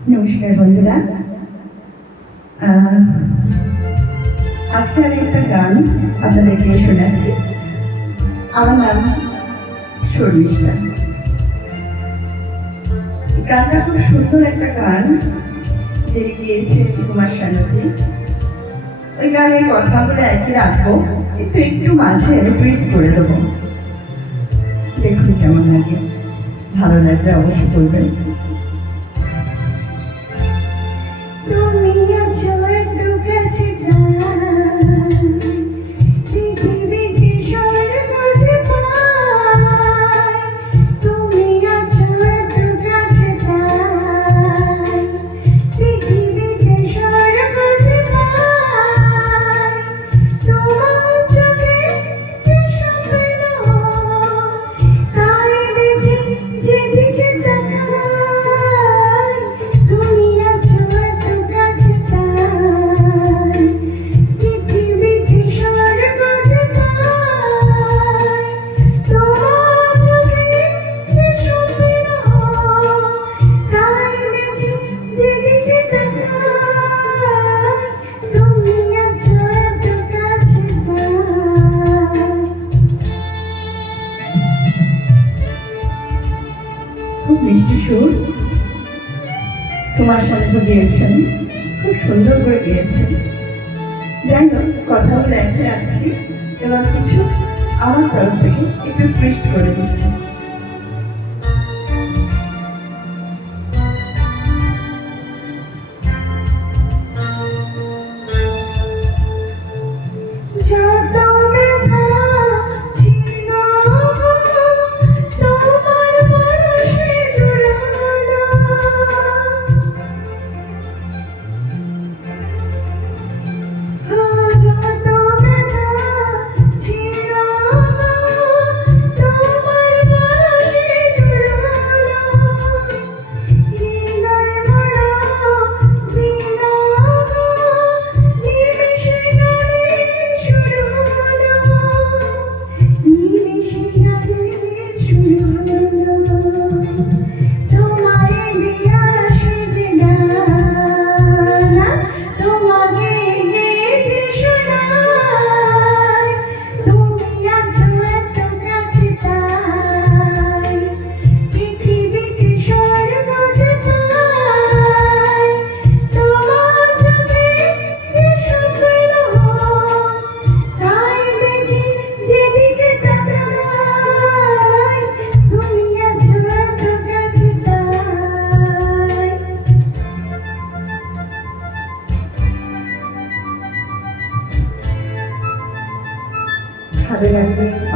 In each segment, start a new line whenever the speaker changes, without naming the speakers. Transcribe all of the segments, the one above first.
নমস্কার বন্ধুরা আজকে আমি একটা গান আপনাদেরকে শোনাচ্ছি আমার নাম শর্মিষ্ঠা গানটা খুব সুন্দর একটা গান যে গিয়েছে কুমার শানুজি ওই গানের কথাগুলো একই রাখব কিন্তু একটু মাঝে টুইস্ট করে দেবো। দেখুন কেমন লাগে। ভালো লাগলে অবশ্যই করবেন। সুর তোমার সঙ্গে গিয়েছেন খুব সুন্দর করে গিয়েছেন যাই হোক কথাগুলো একই আছি এবার কিছু আমার তরফ থেকে একটু টুইস্ট করে দিচ্ছি।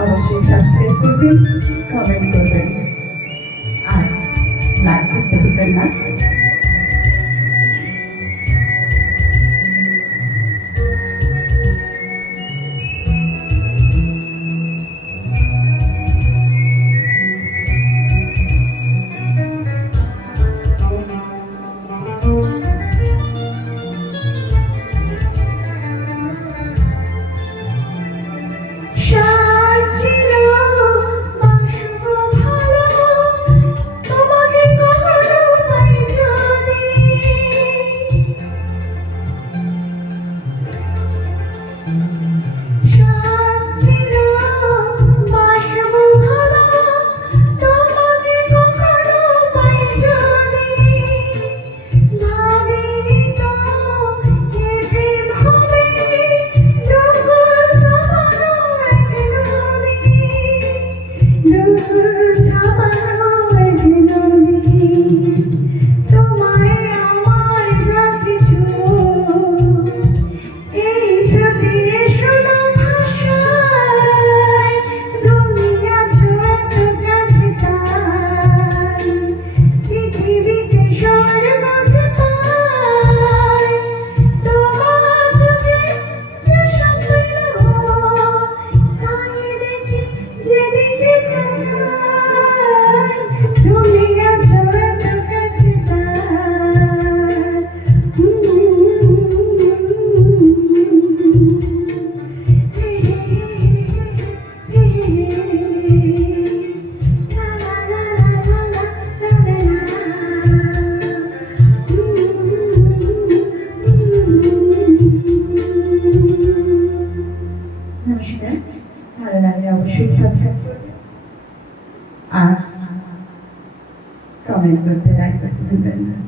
অবশ্যই সাবস্ক্রাইব করবেন কমেন্ট করবেন। আর লাইক করতে ভুলবেন না। Mm-hmm. লাগলে অবশ্যই সাবস্ক্রাইব করবে আর কমেন্ট করতে লাইক করতে ভুলবেন না।